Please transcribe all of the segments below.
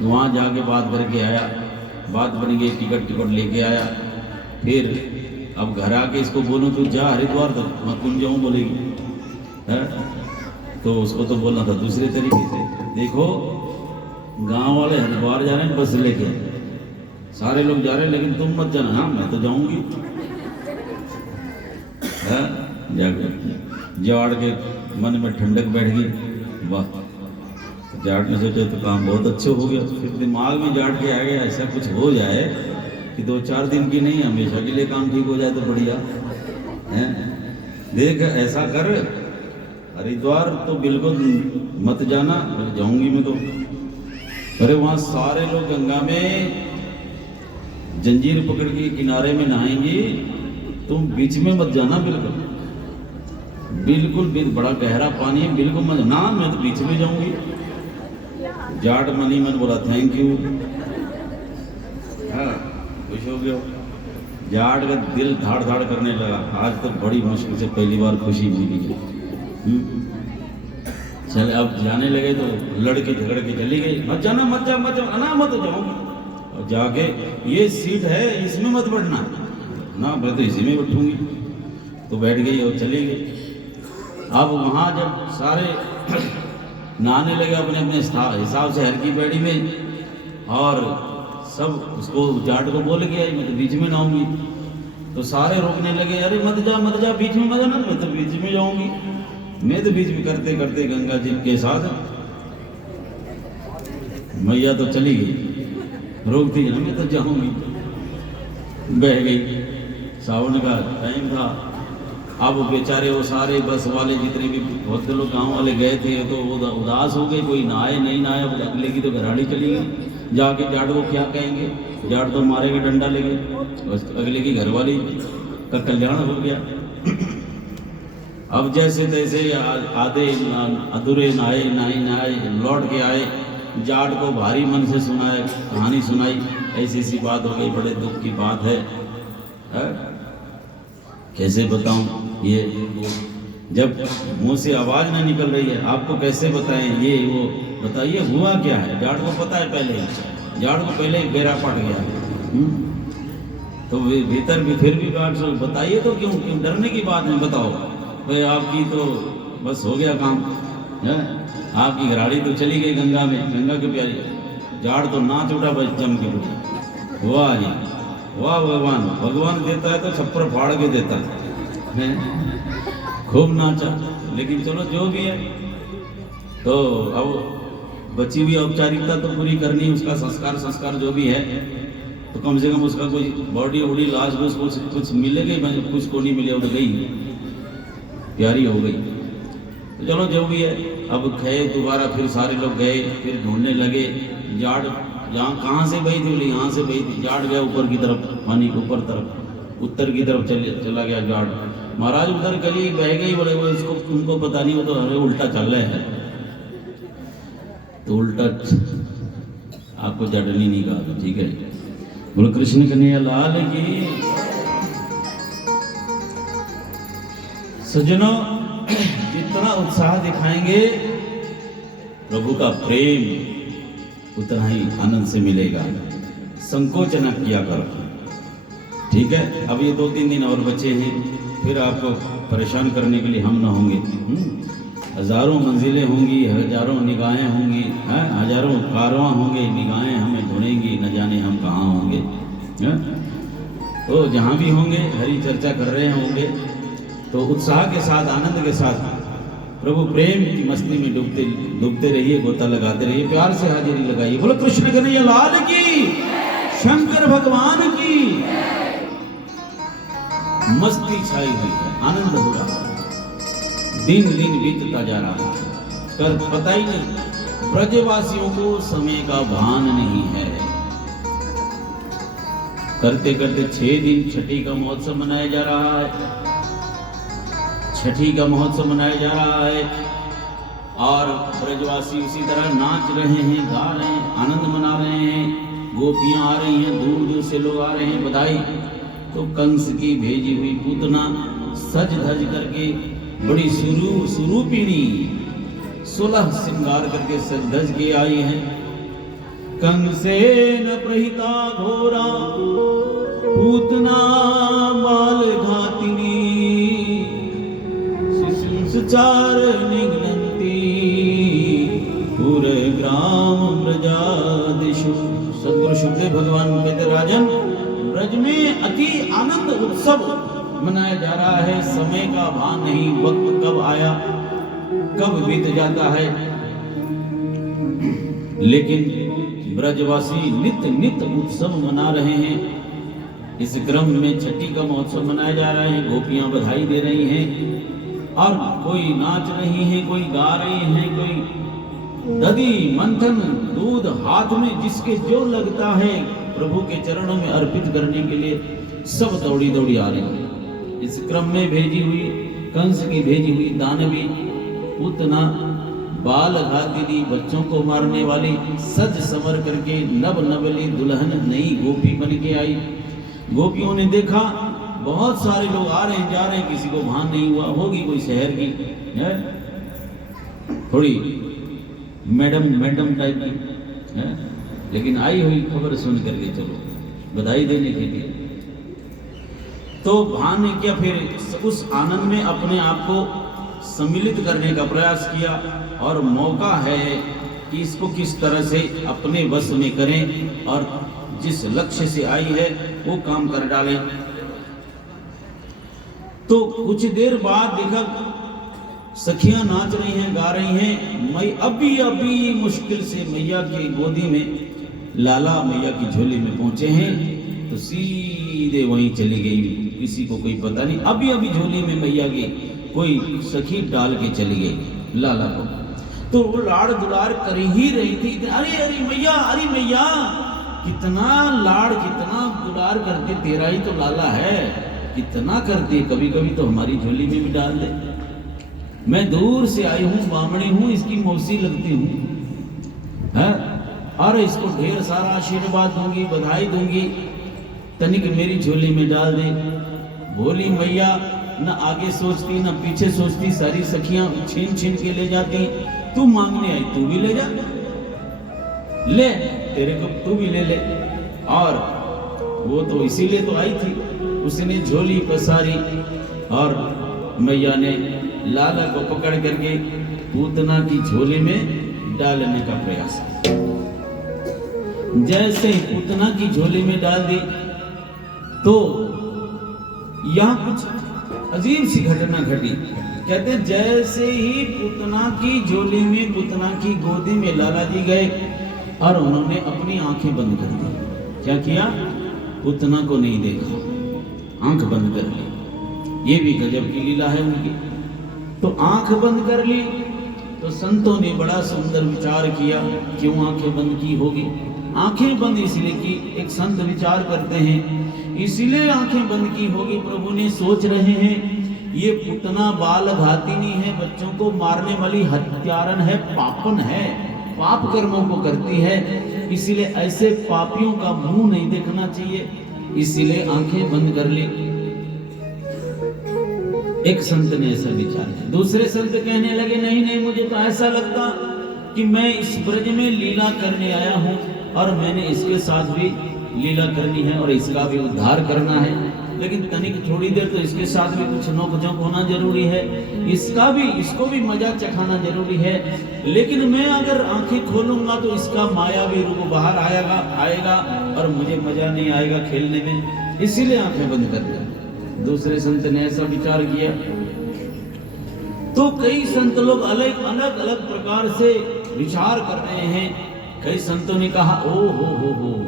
वहाँ जाके बात करके आया, बात बन गई, टिकट लेके आया। फिर अब घर आके इसको बोलूँ तू जा हरिद्वार, तो मैं क्यों जाऊँ बोलेगी है। तो उसको तो बोलना था दूसरे तरीके से। देखो गांव वाले हरिद्वार जा रहे हैं बस लेके, सारे लोग जा रहे हैं, लेकिन तुम मत जाना। हाँ मैं तो जाऊंगी। जाड़ के मन में ठंडक बैठ गई। वाह, जाट ने सोचा तो काम बहुत अच्छे हो गया। फिर दिमाग में जाट के आ गया ऐसा कुछ हो जाए कि 2-4 दिन की नहीं, हमेशा के लिए काम ठीक हो जाए तो बढ़िया है। देख ऐसा कर, हरिद्वार तो बिल्कुल मत जाना। बोले जाऊंगी मैं तो। अरे वहां सारे लोग गंगा में जंजीर पकड़ के किनारे में नहाएंगी, तुम बीच में मत जाना। बिल्कुल बड़ा गहरा पानी है, बिल्कुल मत ना, मैं तो बीच में जाऊंगी। जाट मनी मन बोला थैंक यू। हाँ खुश हो गया। जाट का दिल धाड़ धाड़ करने लगा। आज तो बड़ी मुश्किल से पहली बार खुशी मिली। चले अब जाने लगे तो लड़के झगड़ के चली गई। मत जाना, मत जा, मत जा ना, मत जाऊंगी। और जाके ये सीट है इसमें मत बैठना ना, मैं तो इसी में बैठूंगी। तो बैठ गई और चली गई। अब वहाँ जब सारे नहाने लगे अपने अपने हिसाब से, हर की पैड़ी में, और सब उसको जाट को बोल के आई मैं तो बीच में नहाऊंगी। तो सारे रोकने लगे, अरे मत जा बीच में मत जाना, मैं तो बीच में जाऊंगी। मैं तो बीच में करते करते गंगा जी के साथ मैया तो चली गई, रोकती ना, मैं तो जाऊंगी। बह गई। सावन का टाइम था। अब बेचारे वो सारे बस वाले जितने भी बहुत लोग गांव वाले गए थे तो वो उदास हो गए, कोई नहाए नहीं नहाए। अब अगले की तो घराड़ी चली गई। जाके जाट को क्या कहेंगे, जाट तो मारेंगे डंडा लेके। बस अगले की घरवाली का कल्याण हो गया। अब जैसे तैसे आधे अधूरे नहाए लौट के आए। जाट को भारी मन से सुनाए, कहानी सुनाई, ऐसी सी बात हो गई, बड़े दुख की बात है। कैसे बताऊं, ये वो जब मुंह से आवाज ना निकल रही है, आपको कैसे बताएं ये वो, बताइए हुआ क्या है। जाट को पता है पहले ही, जाट को पहले ही बेरा पड़ गया। तो भीतर भी फिर भी बात बताइए तो क्यों डरने की बात नहीं, बताओ भाई। आपकी तो बस हो गया काम है। आपकी घराड़ी तो चली गई गंगा में, गंगा के प्यारी। जाट तो नाच उठा बस जम के। वाह जी वाह, भगवान देता है तो छप्पर फाड़ के देता है। खूब नाचा। लेकिन चलो जो भी है, तो अब बची हुई औपचारिकता तो पूरी करनी, उसका संस्कार जो भी है, तो कम से कम उसका कोई बॉडी वॉडी लाश कुछ मिलेगा, कुछ को नहीं मिले, वो तो गई प्यारी हो गई। तो चलो जो भी है, अब गए दोबारा, फिर सारे लोग गए, फिर ढूंढने लगे। जाट जहाँ कहाँ से बही थी, बोले यहाँ से बही थी। जाट गया ऊपर की तरफ, पानी ऊपर तरफ, उत्तर की तरफ चला गया जाट। महाराज उधर गली बह गई, बोले वो इसको तुमको पता नहीं, वो तो अरे उल्टा चल रहा है। तो उल्टा आपको जटनी नहीं कहा, ठीक है। बोलो कृष्ण कन्हैया लाल की। सज्जनों, जितना उत्साह दिखाएंगे प्रभु का प्रेम, उतना ही आनंद से मिलेगा। संकोच न किया करो, ठीक है। अब ये 2-3 दिन और बचे हैं, फिर आपको परेशान करने के लिए हम न होंगे। हजारों मंजिलें होंगी, हजारों निगाहें होंगी, हजारों कारवां होंगे, निगाहें हमें ढूंढेंगी, न जाने हम कहाँ होंगे। तो जहाँ भी होंगे हरी चर्चा कर रहे होंगे, तो उत्साह के साथ, आनंद के साथ प्रभु प्रेम की मस्ती में डूबते रहिए, गोता लगाते रहिए, प्यार से हाजिरी लगाइए। बोलो कृष्ण कन्हैया लाल की, शंकर भगवान की। मस्ती छाई हुई है, आनंद हो रहा है, दिन बीतता जा रहा है, पर पता ही नहीं, ब्रजवासियों को समय का भान नहीं है। करते करते 6 दिन छठी का महोत्सव मनाया जा रहा है। छठी का महोत्सव मनाया जा रहा है, और ब्रजवासी उसी तरह नाच रहे हैं, गा रहे हैं, आनंद मना रहे हैं। गोपियां आ रही हैं, दूर दूर से लोग आ रहे हैं बधाई। तो कंस की भेजी हुई पूतना सज धज करके, बड़ी सुरूपिणी 16 श्रृंगार करके सज धज के आई हैं। कंसेन प्रहिता घोरा पूतना बाल घातिनी शिशुंसचार निघ्नन्ति पूरे ग्राम ब्रजादिषु। सद्गुरु शुभदेव भगवान कहते राजन, ब्रज में अति आनंद उत्सव मनाया जा रहा है। समय का भान नहीं, वक्त कब आया कब बीत जाता है, लेकिन ब्रजवासी नित्य नित्य उत्सव मना रहे हैं। इस क्रम में छठी का महोत्सव मनाया जा रहा है। गोपियां बधाई दे रही हैं और कोई नाच रही है, कोई गा रही है, कोई दधी मंथन दूध हाथ में जिसके जो लगता है प्रभु के चरणों में अर्पित करने के लिए सब दौड़ी दौड़ी आ रहे हैं। इस क्रम में भेजी हुई कंस की भेजी हुई दानवी पूतना बाल घातिनी, बच्चों को मारने वाली, सज संवर करके नव नवली दुल्हन नई गोपी बन के आई। गोपियों ने देखा बहुत सारे लोग आ रहे हैं जा रहे हैं, किसी को भान नहीं हुआ। होगी कोई शहर की है, थोड़ी मैडम टाइप की है, लेकिन आई हुई खबर सुन करके चलो बधाई देने के लिए। तो भान ने क्या, फिर उस आनंद में अपने आप को सम्मिलित करने का प्रयास किया और मौका है कि इसको किस तरह से अपने वश में करें और जिस लक्ष्य से आई है वो काम कर डालें। तो कुछ देर बाद देखा सखियां नाच रही हैं, गा रही हैं। मैं अभी मुश्किल से मैया की गोदी में लाला मैया की झोली में पहुंचे हैं, तो सीधे वहीं चली गई। किसी को कोई पता नहीं, अभी झोली में मैया की कोई सखी डाल के चली गई लाला को। तो वो लाड़ दुलार कर ही रही थी, अरे मैया कितना लाड़ कितना दुलार करते, तेरा ही तो लाला है, कितना करते, कभी कभी तो हमारी झोली में भी डाल दे। मैं दूर से आई हूँ, बामणी हूँ, इसकी मौसी लगती हूँ है, और इसको ढेर सारा आशीर्वाद दूंगी, बधाई दूंगी, तनिक मेरी झोली में डाल दे। भोली मैया न आगे सोचती न पीछे सोचती, सारी सखियां छीन छीन के ले जाती। तू मांगने आई, तू भी ले जा, ले तेरे को तू भी ले ले। और वो तो इसीलिए तो आई थी, उसने झोली पसारी और मैया ने लाला को पकड़ करके पूतना की झोली में डालने का प्रयास किया। जैसे ही पूतना की झोली में डाल दी तो यहां कुछ अजीब सी घटना घटी। कहते जैसे ही पूतना की झोली में, पूतना की गोदी में लाला जी गए और उन्होंने अपनी आंखें बंद कर दी। क्या किया? पूतना को नहीं देखा, आंख बंद कर ली। ये भी गजब की लीला है उनकी। तो आंख बंद कर ली तो संतों ने बड़ा सुंदर विचार किया, क्यों आंखें बंद की होगी? आंखें बंद इसलिए की, एक संत विचार करते हैं इसलिए आंखें बंद की होगी। प्रभु ने सोच रहे हैं ये पूतना बाल घातिनी है, बच्चों को मारने वाली हत्यारन है, पापन है, पाप कर्मों को करती है, इसीलिए ऐसे पापियों का मुंह नहीं देखना चाहिए, इसीलिए आंखें बंद कर ली। एक संत ने ऐसा विचार किया। दूसरे संत कहने लगे नहीं नहीं, मुझे तो ऐसा लगता कि मैं इस ब्रज में लीला करने आया हूं और मैंने इसके साथ भी लीला करनी है और इसका भी उद्धार करना है, लेकिन तनिक थोड़ी देर तो इसके साथ भी कुछ नोक-झोंक होना जरूरी है, इसको भी मजा चखाना जरूरी है। लेकिन मैं अगर आंखें खोलूंगा तो इसका मायावी रूप बाहर आएगा और मुझे मजा नहीं आएगा खेलने में, इसीलिए आंखें बंद कर दिया। दूसरे संत ने ऐसा विचार किया। तो कई संत लोग अलग अलग प्रकार से विचार कर रहे हैं। कई संतों ने कहा ओ हो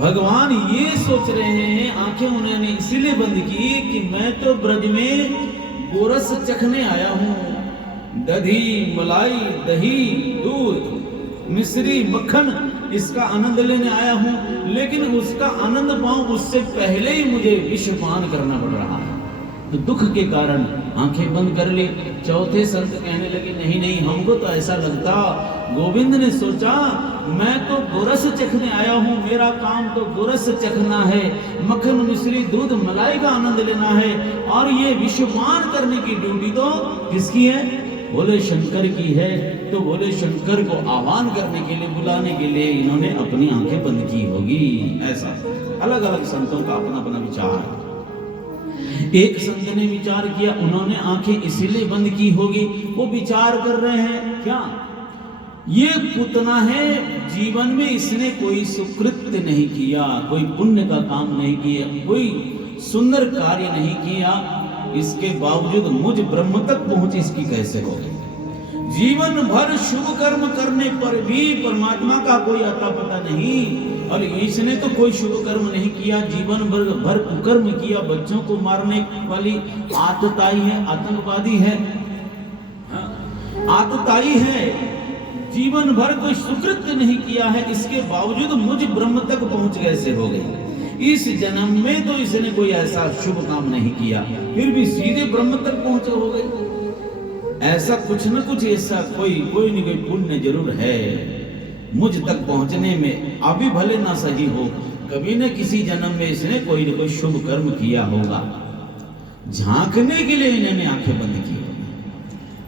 भगवान ये सोच रहे हैं, आंखें उन्होंने इसीलिए बंद की कि मैं तो ब्रज में गोरस चखने आया हूं, दही मलाई दही दूध मिश्री मक्खन, इसका आनंद लेने आया हूं, लेकिन उसका आनंद पाऊं उससे पहले ही मुझे विषपान करना पड़ रहा है। तो दुख के कारण आंखें बंद कर ली। चौथे संत कहने लगे नहीं नहीं, हमको तो ऐसा लगता गोविंद ने सोचा मैं तो गोरस चखने आया हूँ, मेरा काम तो गोरस चखना है, मक्खन मिश्री दूध मलाई का आनंद लेना है, और ये विषपान करने की ड्यूटी तो किसकी है? भोले शंकर की है, तो भोले शंकर को आह्वान करने के लिए, बुलाने के लिए इन्होंने अपनी आंखें बंद की होगी। ऐसा अलग अलग संतों का अपना अपना विचार। एक संत ने विचार किया, उन्होंने आंखें इसीलिए बंद की होगी, वो विचार कर रहे हैं क्या, ये पुतना है, जीवन में इसने कोई सुकृत्य नहीं किया, कोई पुण्य का काम नहीं किया, कोई सुंदर कार्य नहीं किया, इसके बावजूद मुझ ब्रह्म तक पहुंच इसकी कैसे हो गई। जीवन भर शुभ कर्म करने पर भी परमात्मा का कोई अता पता नहीं, और इसने तो कोई शुभ कर्म नहीं किया, जीवन भर कुकर्म किया, बच्चों को मारने वाली आतताई है, आतंकवादी है, आतताई है, जीवन भर कोई सुकृत्य नहीं किया है, इसके बावजूद मुझ ब्रह्म तक पहुंच कैसे हो गई। इस जन्म में तो इसने कोई ऐसा शुभ काम नहीं किया, फिर भी सीधे ब्रह्म तक पहुंच हो गई। ऐसा कुछ न कुछ ऐसा कोई न कोई पुण्य जरूर है मुझ तक पहुंचने में, अभी भले ना सही हो, कभी न किसी जन्म में इसने कोई न कोई शुभ कर्म किया होगा। झांकने के लिए इन्होंने आंखें बंद की,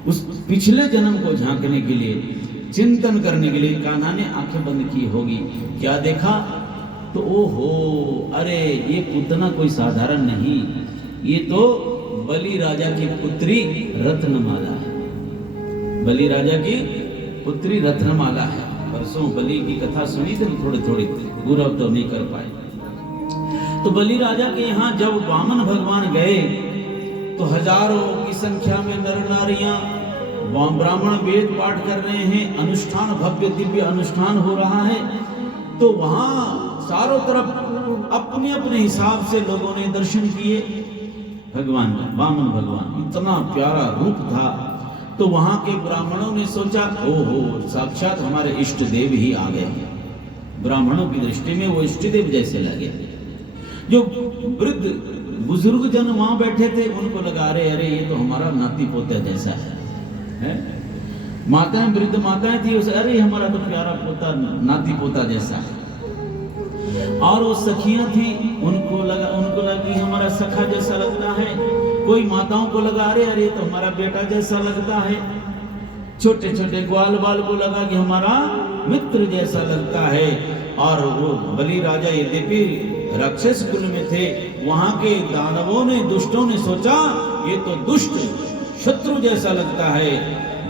उस पिछले जन्म को झांकने के लिए, चिंतन करने के लिए कान्हा ने आंखें बंद की होगी। क्या देखा, तो ओहो, अरे ये पुतना कोई साधारण नहीं, ये तो बलि राजा की पुत्री रत्नमाला है, बलि राजा की पुत्री रत्नमाला है। परसों बलि की कथा सुनी थी, थोड़ी पूरा तो नहीं कर पाए। तो बलि राजा के यहाँ जब वामन भगवान गए तो हजारों की संख्या में नर नारियां, ब्राह्मण वेद पाठ कर रहे हैं, अनुष्ठान, भव्य दिव्य अनुष्ठान हो रहा है। तो वहां चारों तरफ अपने अपने हिसाब से लोगों ने दर्शन किए भगवान का, वामन भगवान, इतना प्यारा रूप था। तो वहां के ब्राह्मणों ने सोचा, ओहो, साक्षात हमारे इष्ट देव ही आ गए। ब्राह्मणों की दृष्टि में वो इष्ट देव जैसे लगे। जो वृद्ध बुजुर्ग जन वहां बैठे थे, उनको लगा, अरे अरे ये तो हमारा नाती पोता जैसा है? माताएं, वृद्ध माताएं थी, उसे अरे हमारा तो प्यारा पोता, नाती पोता जैसा है। और वो सखियां थी, उनको लगा कि हमारा सखा जैसा लगता है। कोई माताओं को लगा, अरे अरे तो हमारा बेटा जैसा लगता है। छोटे छोटे ग्वाल बाल को लगा कि हमारा मित्र जैसा लगता है। और वो बलि राजा यद्यपि राक्षस कुल में थे, वहां के दानवों ने, दुष्टों ने सोचा, ये तो दुष्ट शत्रु जैसा लगता है।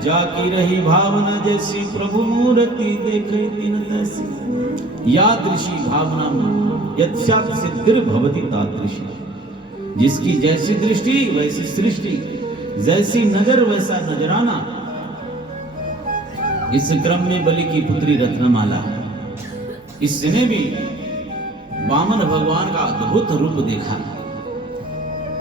जाकी रही भावना जैसी, प्रभु मूर्ति देखे तीन तैसी। यादृशी भावना यत्स्यात् सिद्धिर भवति तादृशी। जिसकी जैसी दृष्टि वैसी सृष्टि, जैसी नजर वैसा नजराना। इस क्रम में बलि की पुत्री रत्नमाला, इसने भी वामन भगवान का अद्भुत रूप देखा।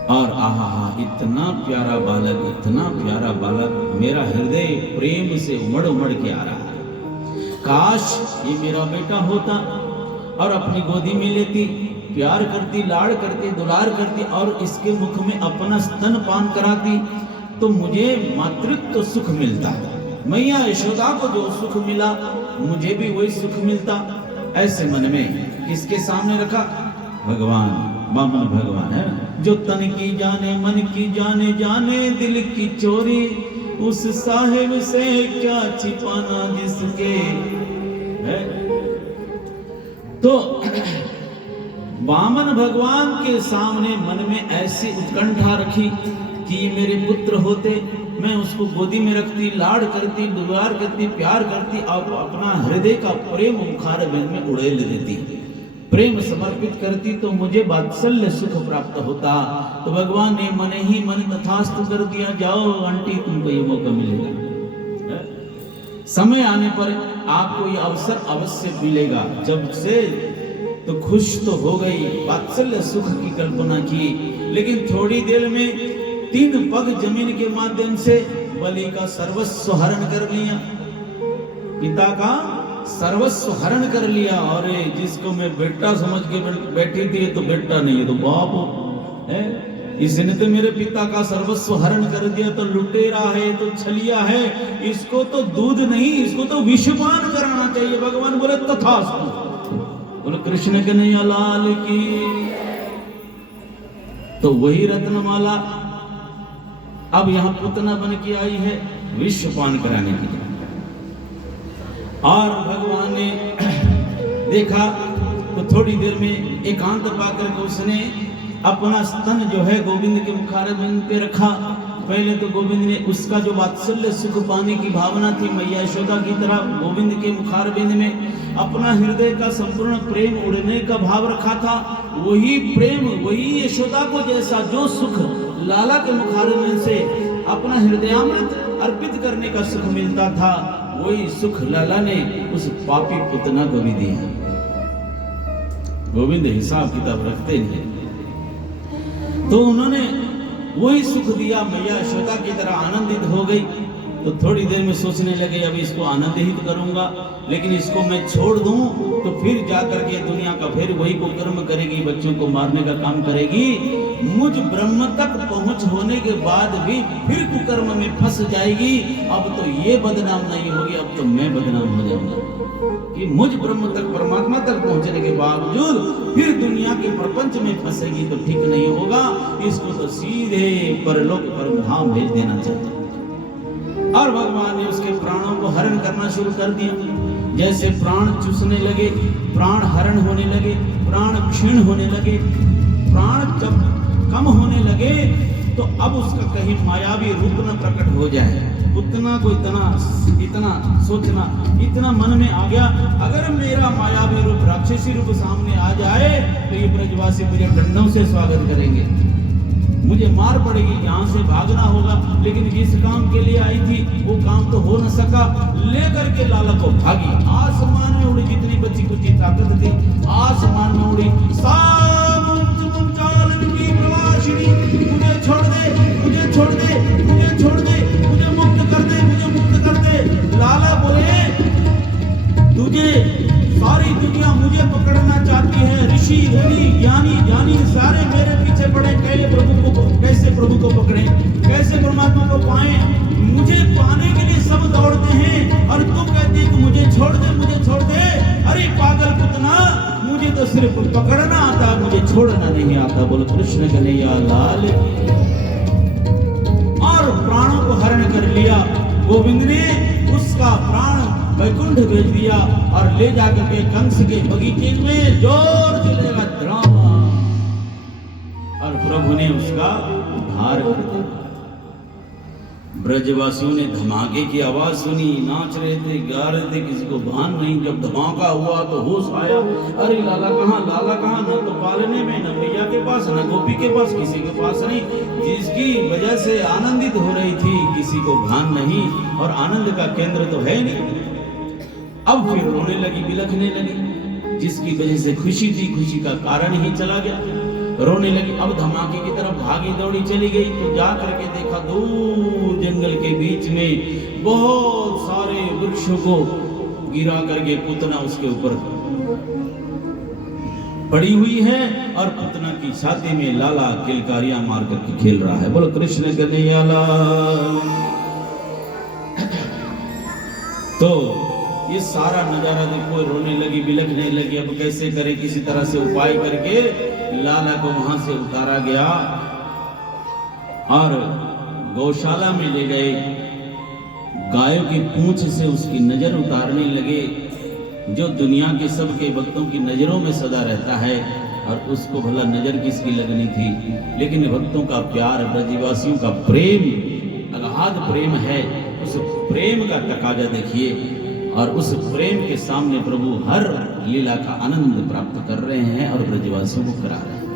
और आहा, इतना प्यारा बालक, इतना प्यारा बालक, मेरा हृदय प्रेम से उमड़ उमड़ के आ रहा है। काश ये मेरा बेटा होता और अपनी गोदी में लेती, प्यार करती, लाड़ करती, दुलार करती, और इसके मुख में अपना स्तन पान कराती, तो मुझे मातृत्व सुख मिलता। मैया यशोदा को जो सुख मिला, मुझे भी वही सुख मिलता। ऐसे मन में किसके सामने रखा? भगवान, वामन भगवान है, जो तन की जाने, मन की जाने, जाने दिल की चोरी, उस साहिब से क्या छिपाना जिसके है। तो वामन भगवान के सामने मन में ऐसी उत्कंठा रखी कि ये मेरे पुत्र होते, मैं उसको गोदी में रखती, लाड़ करती, दुलार करती, प्यार करती, और अपना हृदय का प्रेम मुखार में उड़ेल देती, प्रेम समर्पित करती, तो मुझे वात्सल्य सुख प्राप्त होता। तो भगवान ने मन ही मन तथास्तु कर दिया, जाओ आंटी, तुमको ये मौका मिलेगा, समय आने पर आपको ये अवसर अवश्य मिलेगा। जब से तो खुश तो हो गई, वात्सल्य सुख की कल्पना की, लेकिन थोड़ी देर में 3 पग जमीन के माध्यम से बलि का सर्वस्व हरण कर लिया, पिता का सर्वस्व हरण कर लिया। और जिसको मैं बेटा समझ के बैठी थी, तो बेटा नहीं, तो बाप है, इसने तो मेरे पिता का सर्वस्व हरण कर दिया, तो लुटेरा है, तो छलिया है, इसको तो दूध नहीं, इसको तो विषपान कराना चाहिए। भगवान बोले तथास्तु, बोले कृष्ण कन्हैया लाल की। तो वही रत्नमाला अब यहाँ पुतना बन के आई है। विश्व पान कराने के लिए। और भगवान ने देखा तो थोड़ी देर में एकांत पाकर के उसने अपना स्तन जो है गोविंद के मुखारबिंद पे रखा। पहले तो गोविंद ने उसका जो वात्सल्य सुख पाने की भावना थी मैया यशोदा की तरह गोविंद के मुखारबिंद में अपना हृदय का संपूर्ण प्रेम उड़ने का भाव रखा था। वही प्रेम, वही यशोदा को जैसा जो सुख लाला के मुखारबिंद से अपना हृदयामृत अर्पित करने का सुख मिलता था, वही सुख लाला ने उस पापी पुतना को भी दिया। गोविंद हिसाब किताब रखते नहीं, तो उन्होंने वही सुख दिया। मैया यशोदा की तरह आनंदित हो गई। तो थोड़ी देर में सोचने लगे अभी इसको आनंदित करूंगा, लेकिन इसको मैं छोड़ दूं तो फिर जाकर के दुनिया का फिर वही कुकर्म करेगी, बच्चों को मारने का काम करेगी। मुझ ब्रह्म तक पहुंच होने के बाद भी फिर कुकर्म में फंस जाएगी। अब तो ये बदनाम नहीं होगी, अब तो मैं बदनाम हो जाऊंगा कि मुझ ब्रह्म तक, परमात्मा तक पहुंचने के बावजूद फिर दुनिया के प्रपंच में फंसेगी तो ठीक नहीं होगा। इसको तो सीधे परलोक परम धाम भेज देना चाहिए। और भगवान ने उसके प्राणों को हरण करना शुरू कर दिया। जैसे प्राण चूसने लगे, प्राण हरण होने लगे, प्राण क्षीण होने लगे, प्राण जब कम होने लगे तो अब उसका कहीं मायावी रूप न प्रकट हो जाए। उतना को इतना सोचना, इतना मन में आ गया, अगर मेरा मायावी रूप, राक्षसी रूप सामने आ जाए तो ये ब्रजवासी मुझे डंडों से स्वागत करेंगे, मुझे मार पड़ेगी, यहाँ से भागना होगा। लेकिन जिस काम के लिए आई थी वो काम तो हो न सका। लेकर के लाला को भागी, आसमान में उड़ी, जितनी बच्ची कुछ ताकत थी आसमान में उड़ी। मुझे छोड़ दे, मुझे छोड़ दे, मुझे छोड़ दे, मुझे मुक्त कर दे, मुझे मुक्त कर दे। लाला बोले तुझे सारी दुनिया मुझे पकड़ना चाहती है, ऋषि मुनि ज्ञानी जानी सारे मेरे पीछे पड़े, कैसे प्रभु को पकड़े, कैसे परमात्मा को पाए। मुझे पाने के लिए सब दौड़ते हैं और तू कहती है मुझे छोड़ दे, मुझे छोड़ दे। अरे पागल पुतना, मुझे तो सिर्फ पकड़ना आता, मुझे छोड़ना नहीं आता। बोलो कृष्ण कन्हैया लाल। और प्राणों को हरण कर लिया गोविंद ने, उसका प्राण वैकुंठ भेज दिया और ले जाकर के कंस के बगीचे में जोर चलेगा ड्रामा, और प्रभु ने उसका उद्धार कर दिया। ब्रजवासियों ने धमाके की आवाज सुनी, नाच रहे थे, गा रहे थे, किसी को भान नहीं। जब धमाका हुआ तो होश आया, अरे लाला कहाँ, लाला कहाँ? न तो पालने में, न मैया के पास, न गोपी के पास, किसी के पास नहीं। जिसकी वजह से आनंदित हो रही थी किसी को भान नहीं, और आनंद का केंद्र तो है नहीं। अब फिर रोने लगी, बिलखने लगी, जिसकी वजह से खुशी थी, खुशी का कारण ही चला गया, रोने लगी। अब धमाके की तरफ भागी दौड़ी चली गई तो जा करके देखा दूर जंगल के बीच में बहुत सारे वृक्षों को गिरा करके पुतना उसके ऊपर पड़ी हुई है, और पुतना की छाती में लाला किलकारियां मार करके खेल रहा है। बोलो कृष्ण कन्हैया लाल। तो ये सारा नजारा देखो, रोने लगी, बिलखने लगी। अब कैसे करे, किसी तरह से उपाय करके लाला को वहां से उतारा गया और गौशाला में ले गए। गायों की पूंछ से उसकी नजर उतारने लगे, जो दुनिया के सबके भक्तों की नजरों में सदा रहता है। और उसको भला नजर किसकी लगनी थी, लेकिन भक्तों का प्यार, ब्रजवासियों का प्रेम, अगाध प्रेम है। उस प्रेम का तकाजा देखिए, और उस प्रेम के सामने प्रभु हर लीला का आनंद प्राप्त कर रहे हैं और ब्रजवासियों को करा रहे हैं।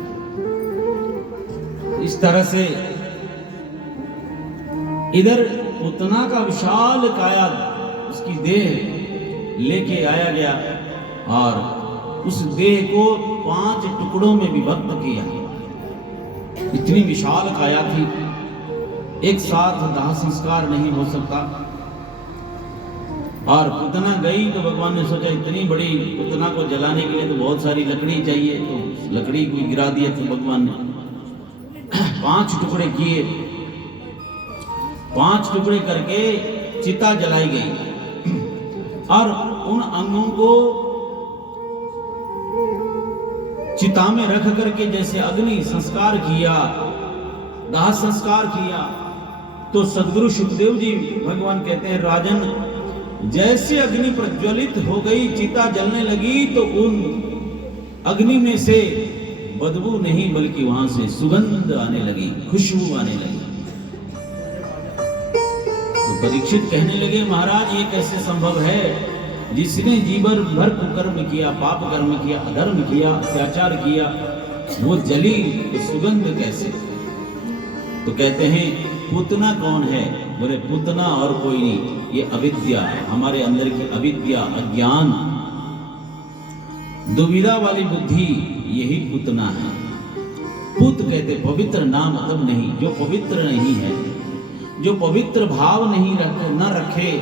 इस तरह से इधर पुतना का विशाल काया, उसकी देह लेके आया गया और उस देह को 5 टुकड़ों में विभक्त किया। इतनी विशाल काया थी, एक साथ दाह संस्कार नहीं हो सकता। और पुतना गई तो भगवान ने सोचा इतनी बड़ी पुतना को जलाने के लिए तो बहुत सारी लकड़ी चाहिए, तो लकड़ी को गिरा दिया था भगवान ने। 5 टुकड़े किए, 5 टुकड़े करके चिता जलाई गई और उन अंगों को चिता में रख करके जैसे अग्नि संस्कार किया, दाह संस्कार किया, तो सदगुरु सुखदेव जी भगवान कहते हैं, राजन जैसे अग्नि प्रज्वलित हो गई, चिता जलने लगी, तो उन अग्नि में से बदबू नहीं बल्कि वहां से सुगंध आने लगी, खुशबू आने लगी। तो परीक्षित कहने लगे, महाराज ये कैसे संभव है? जिसने जीवन भर कुकर्म किया, पाप कर्म किया, अधर्म किया, अत्याचार किया, वो जली तो सुगंध कैसे? तो कहते हैं, पूतना कौन है? बोले पूतना और कोई नहीं, ये अविद्या, हमारे अंदर की अविद्या, अज्ञान, दुविधा वाली बुद्धि, यही पूतना है। पुत कहते पवित्र नाम मतलब नहीं, जो पवित्र नहीं है, जो पवित्र भाव नहीं न रखे,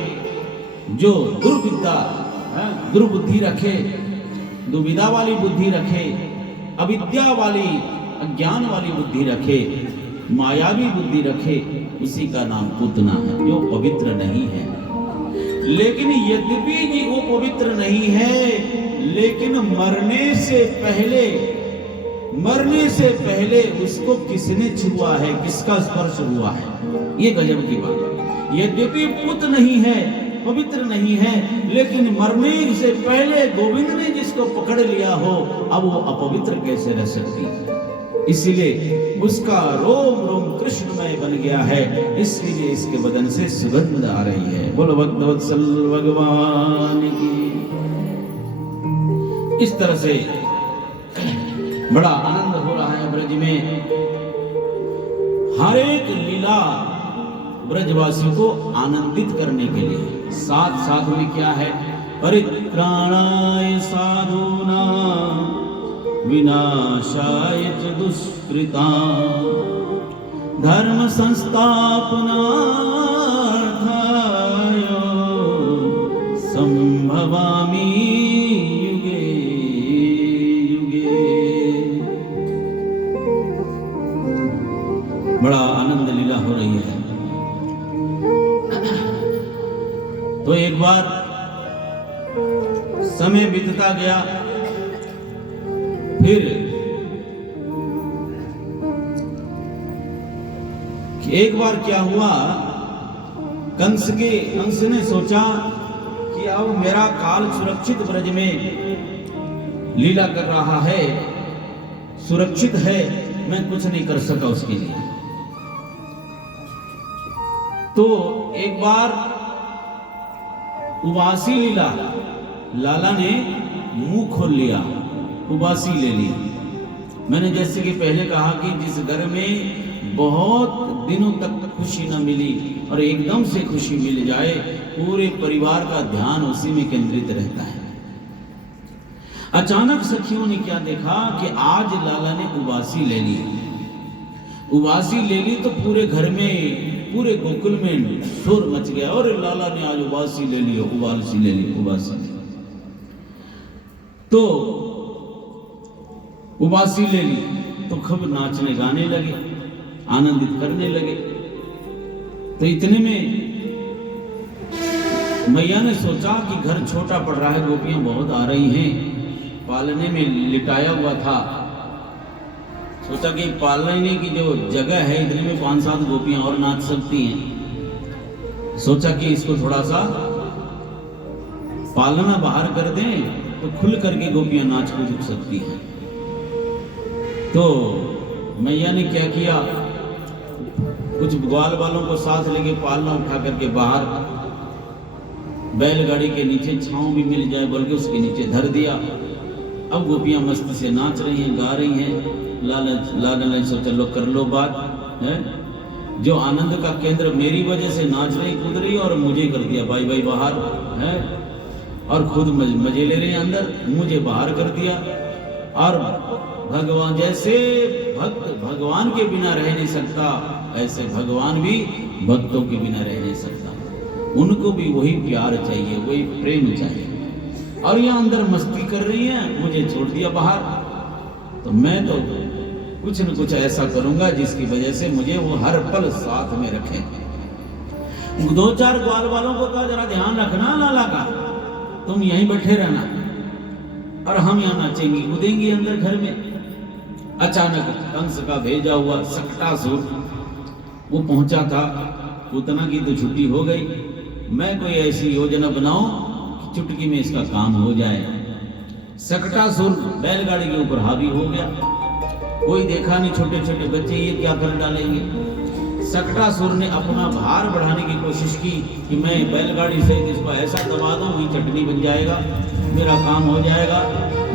जो दुर्विद्या, दुर्बुद्धि रखे, दुविधा वाली बुद्धि रखे, अविद्या वाली, अज्ञान वाली बुद्धि रखे, मायावी बुद्धि रखे, उसी का नाम पूतना है, जो पवित्र नहीं है। लेकिन यद्यपि जी वो पवित्र नहीं है, लेकिन मरने से पहले उसको किसने छुआ है, किसका स्पर्श हुआ है? ये गजब की बात। यद्यपि पुत नहीं है, पवित्र नहीं है, लेकिन मरने से पहले गोविंद ने जिसको पकड़ लिया हो, अब वो अपवित्र कैसे रह सकती है? इसलिए उसका रोम रोम कृष्णमय बन गया है, इसलिए इसके बदन से सुगंध आ रही है। बोलो भक्तवत्सल भगवान की। इस तरह से बड़ा आनंद हो रहा है ब्रज में। हर एक लीला ब्रजवासियों को आनंदित करने के लिए। साथ साथ में क्या है? परित्राणाय साधूनां विनाशाय च दुष्कृतां धर्म संस्थापनार्थाय संभवामि युगे युगे। बड़ा आनंद लीला हो रही है। तो एक बार समय बीतता गया, फिर एक बार क्या हुआ, कंस ने सोचा कि अब मेरा काल सुरक्षित ब्रज में लीला कर रहा है, सुरक्षित है, मैं कुछ नहीं कर सका उसके लिए। तो एक बार उबासी लीला, लाला ने मुंह खोल लिया, उबासी ले ली। मैंने जैसे कि पहले कहा कि जिस घर में बहुत दिनों तक खुशी न मिली और एकदम से खुशी मिल जाए, पूरे परिवार का ध्यान उसी में केंद्रित रहता है। अचानक सखियों ने क्या देखा कि आज लाला ने उबासी ले ली। उबासी ले ली तो पूरे घर में, पूरे गोकुल में शोर मच गया, और लाला ने आज उबासी ले ली, उबासी ले ली, उबासी ले ली। तो उबासी ले ली तो खूब नाचने गाने लगे, आनंदित करने लगे। तो इतने में मैया ने सोचा कि घर छोटा पड़ रहा है, गोपियां बहुत आ रही हैं, पालने में लिटाया हुआ था। सोचा कि पालने की जो जगह है, इतने में 5-7 गोपियां और नाच सकती हैं। सोचा कि इसको थोड़ा सा पालना बाहर कर दें तो खुल करके गोपियां नाच कूद सकती हैं। तो मैया ने क्या किया, कुछ ग्वाल वालों को साथ लेके पालना उठा करके बाहर बैलगाड़ी के नीचे, छांव भी मिल जाए बोल के उसके नीचे धर दिया। अब गोपियां मस्ती से नाच रही हैं, गा रही हैं। लाला ने सोचा लो कर लो बात है, जो आनंद का केंद्र मेरी वजह से नाच रही कूद रही और मुझे कर दिया भाई भाई बाहर है, और खुद मजे ले रहे हैं अंदर, मुझे बाहर कर दिया। और भगवान, जैसे भक्त भगवान के बिना रह नहीं सकता, ऐसे भगवान भी भक्तों के बिना रह नहीं सकता। उनको भी वही प्यार चाहिए, वही प्रेम चाहिए। और ये अंदर मस्ती कर रही है, मुझे छोड़ दिया बाहर, तो मैं तो कुछ न कुछ ऐसा करूंगा जिसकी वजह से मुझे वो हर पल साथ में रखें। 2-4 ग्वाल वालों को कहा जरा ध्यान रखना लाला का, तुम यहीं बैठे रहना और हम यहाँ नाचेंगे कूदेंगे अंदर घर में। अचानक कंस का भेजा हुआ सकटासुर वो पहुंचा था पूतना की तो छुट्टी हो गई, मैं कोई ऐसी योजना बनाऊं कि चुटकी में इसका काम हो जाए। सकटासुर बैलगाड़ी के ऊपर हावी हो गया। कोई देखा नहीं, छोटे छोटे बच्चे ये क्या कर डालेंगे। सकटासुर ने अपना भार बढ़ाने की कोशिश की कि मैं बैलगाड़ी से इसको ऐसा दबा दूं वही चटनी बन जाएगा, मेरा काम हो जाएगा,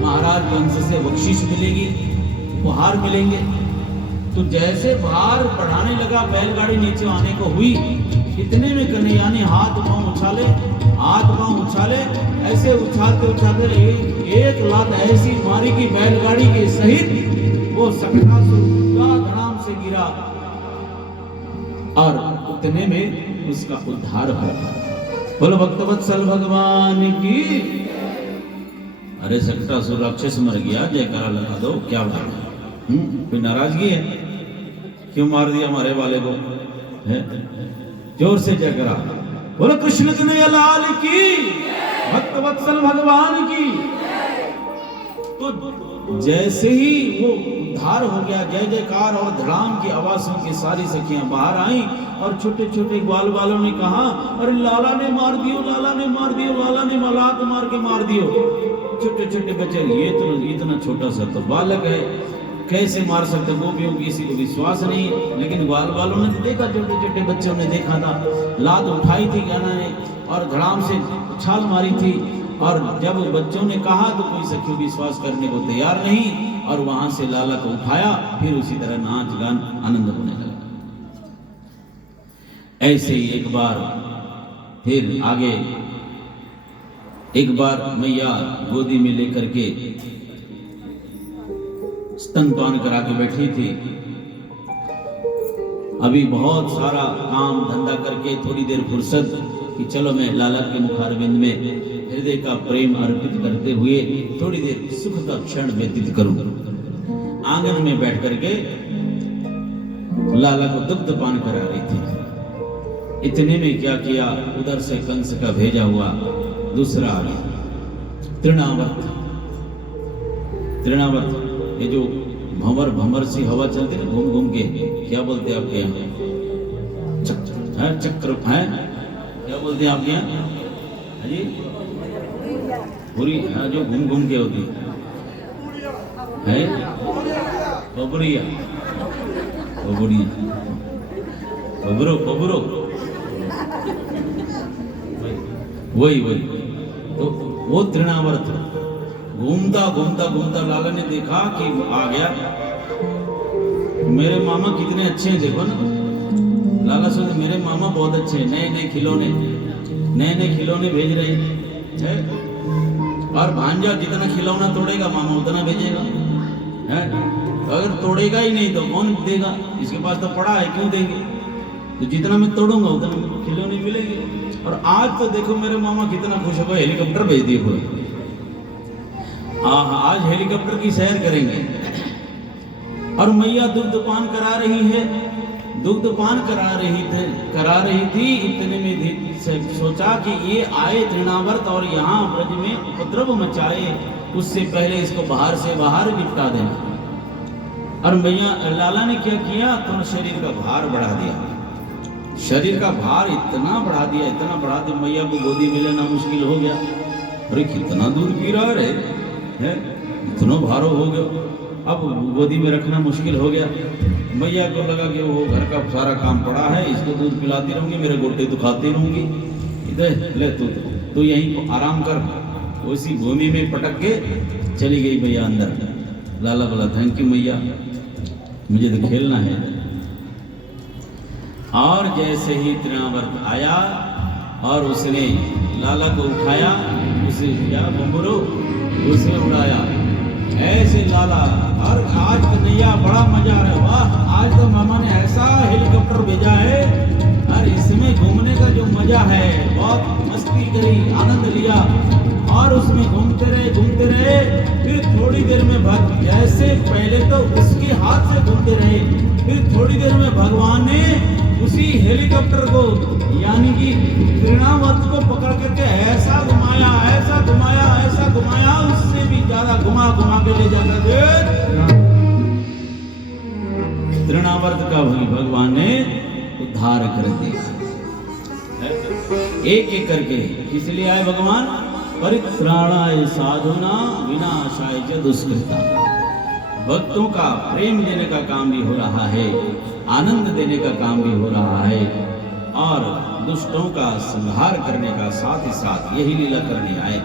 महाराज वंश से बख्शिश मिलेगी, उपहार मिलेंगे। तो जैसे भार बढ़ाने लगा, बैलगाड़ी नीचे आने को हुई, इतने में कन्हैया ने हाथ पांव उछाले, ऐसे उछालते उछालते एक लात ऐसी मारी कि बैलगाड़ी के सहित वो सकटासुर धड़ाम से गिरा और उतने में उसका उद्धार हुआ। बोलो भक्तवत्सल भगवान की। अरे सकटासुर राक्षस मर गया, जयकारा लगा दो, क्या बात है? कोई नाराजगी है? क्यों मार दिया हमारे वाले को? है? जोर से जयकारा। बोलो कृष्ण कन्हैया लाल की, भक्तवत्सल भगवान की। तो जैसे ही वो उद्धार हो गया, जय जयकार और धड़ाम की आवाज सुन के सारी सखियां बाहर आई और छोटे छोटे ग्वाल वालों ने कहा, अरे लाला ने मार दियो, लाला ने मार दियो, लाला ने लात मार के मार दियो। छोटे छोटे बच्चे, ये तो इतना छोटा सा तो बालक है, कैसे मार सकते? गोपियों की किसी को विश्वास नहीं, लेकिन ग्वाल वालों ने देखा, छोटे छोटे बच्चों ने देखा था, लात उठाई थी ज्ञाना ने और धड़ाम से छाल मारी थी। और जब बच्चों ने कहा तो कोई सखी विश्वास करने को तैयार नहीं, और वहां से लाला को उठाया, फिर उसी तरह नाच गान आनंद होने लगा। ऐसे ही एक बार फिर आगे, एक बार मैया गोदी में लेकर के स्तनपान करा के बैठी थी। अभी बहुत सारा काम धंधा करके थोड़ी देर फुर्सत कि चलो मैं लाला के मुखारविंद में हृदय का प्रेम अर्पित करते हुए थोड़ी देर सुख का क्षण व्यतीत करूं। आंगन में बैठ करके लाला को दुग्ध पान करा रही थी। इतने में क्या किया, उधर से कंस का भेजा हुआ दूसरा आ गया, तृणावर्त, ये जो भंवर सी हवा चलती है घूम घूम के, क्या बोलते हैं आपके यहाँ? चक्र है, क्या बोलते हैं आपके यहाँ? जी पूरी, हाँ, जो घूम घूम के होती है, बबुरिया, वही तो वो तृणावर्त। घूमता लाला ने देखा कि आ गया, मेरे मामा कितने अच्छे हैं, देखो ना। लाला सोचे मेरे मामा बहुत अच्छे हैं, नए नए खिलौने भेज रहे हैं। और भांजा जितना खिलौना तोड़ेगा मामा उतना भेजेगा, है? अगर तोड़ेगा ही नहीं तो कौन देगा? इसके पास तो पड़ा है, क्यों देंगे? तो जितना मैं तोड़ूंगा उतना खिलौने मिलेंगे। और आज तो देखो मेरे मामा कितना खुश हो गए, हेलीकॉप्टर भेज दिए पूरे। आज हेलीकॉप्टर की सैर करेंगे। और मैया दुग्ध पान करा रही थी। इतने में सोचा कि ये आए तृणावर्त और यहाँ ब्रज में उपद्रव मचाए, उससे पहले इसको बाहर से बाहर निपटा देना। और मैया लाला ने क्या किया, तो शरीर का भार बढ़ा दिया। शरीर का भार इतना बढ़ा दिया, मैया को गोदी में लेना मुश्किल हो गया। अरे कितना दूध पी रहा है, इतना भारो हो गया, अब गोदी में रखना मुश्किल हो गया। मैया को लगा कि वो घर का सारा काम पड़ा है, इसको दूध पिलाती रहूंगी, मेरे गोटे दुखाती रहूंगी, इधर ले तू यहीं को आराम कर। उसी भूमि में पटक के चली गई मैया अंदर। लाला बोला थैंक यू मैया, मुझे तो खेलना है। और जैसे ही तृणावर्त आया और उसने लाला को उठाया, उसे क्या बम्बरू उसने उड़ाया ऐसे लाला। और आज कन्हैया बड़ा मजा आ रहा है, वाह आज तो मामा ने ऐसा हेलीकॉप्टर भेजा है, और इसमें घूमने का जो मजा है, बहुत मस्ती करी, आनंद लिया। और उसमें घूमते रहे, फिर थोड़ी देर में जैसे पहले तो उसके हाथ से घूमते रहे, फिर थोड़ी देर में भगवान ने उसी हेलीकॉप्टर को यानी कि तृणावर्त को पकड़ करके ऐसा घुमाया, उससे भी ज्यादा घुमा के ले जाकर तृणावर्त का भगवान ने उद्धार कर दिया। एक एक करके। इसलिए आए भगवान, परित्राणाय साधुना विनाशाय च दुष्कृता। भक्तों का प्रेम देने का काम भी हो रहा है, आनंद देने का काम भी हो रहा है, और दुष्टों का संहार करने का साथ ही साथ यही लीला करने आए।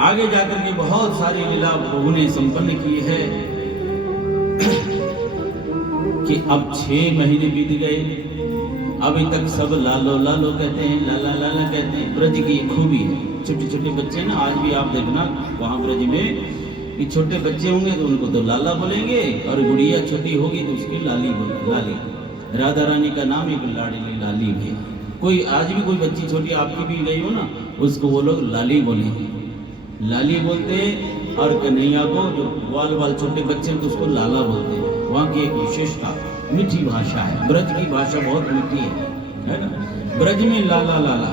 आगे जाकर के बहुत सारी लीला प्रभु ने संपन्न की है कि अब 6 महीने बीत गए, अभी तक सब लालो लालो कहते हैं, लाला लाला कहते हैं। ब्रज की खूबी है, छोटे छोटे बच्चे ना, आज भी आप देखना वहां ब्रज में कि छोटे बच्चे होंगे तो उनको तो लाला बोलेंगे, और गुड़िया छोटी होगी तो उसकी लाली बोलेंगे, लाली। राधा रानी का नाम एक लाडली लाली भी। कोई आज भी कोई बच्ची छोटी आपकी भी गई हो ना, उसको वो लोग लाली बोलेंगे, लाली बोलते हैं। और कन्हैया को जो ग्वाल वाल छोटे बच्चे हैं तो उसको लाला बोलते हैं। वहाँ की एक विशेषता, मीठी भाषा है, ब्रज की भाषा बहुत मीठी है ना। ब्रज में लाला लाला,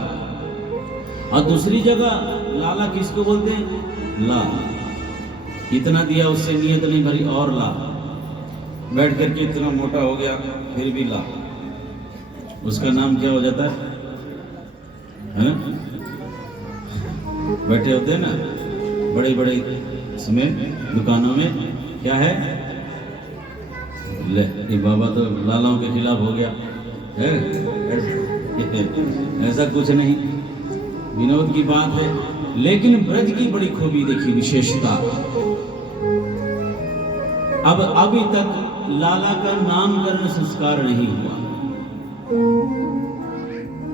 और दूसरी जगह लाला किसको बोलते हैं? ला। इतना दिया उससे नियत नहीं भरी, और ला। बैठ करके इतना मोटा हो गया फिर भी ला, उसका नाम क्या हो जाता है? बैठे होते हैं ना बड़े बड़े इसमें दुकानों में, क्या है? ले, ये बाबा तो लालाओं के खिलाफ हो गया है। ऐसा कुछ नहीं, विनोद की बात है। लेकिन ब्रज की बड़ी खूबी देखी, विशेषता। अब अभी तक लाला का नामकरण संस्कार नहीं हुआ,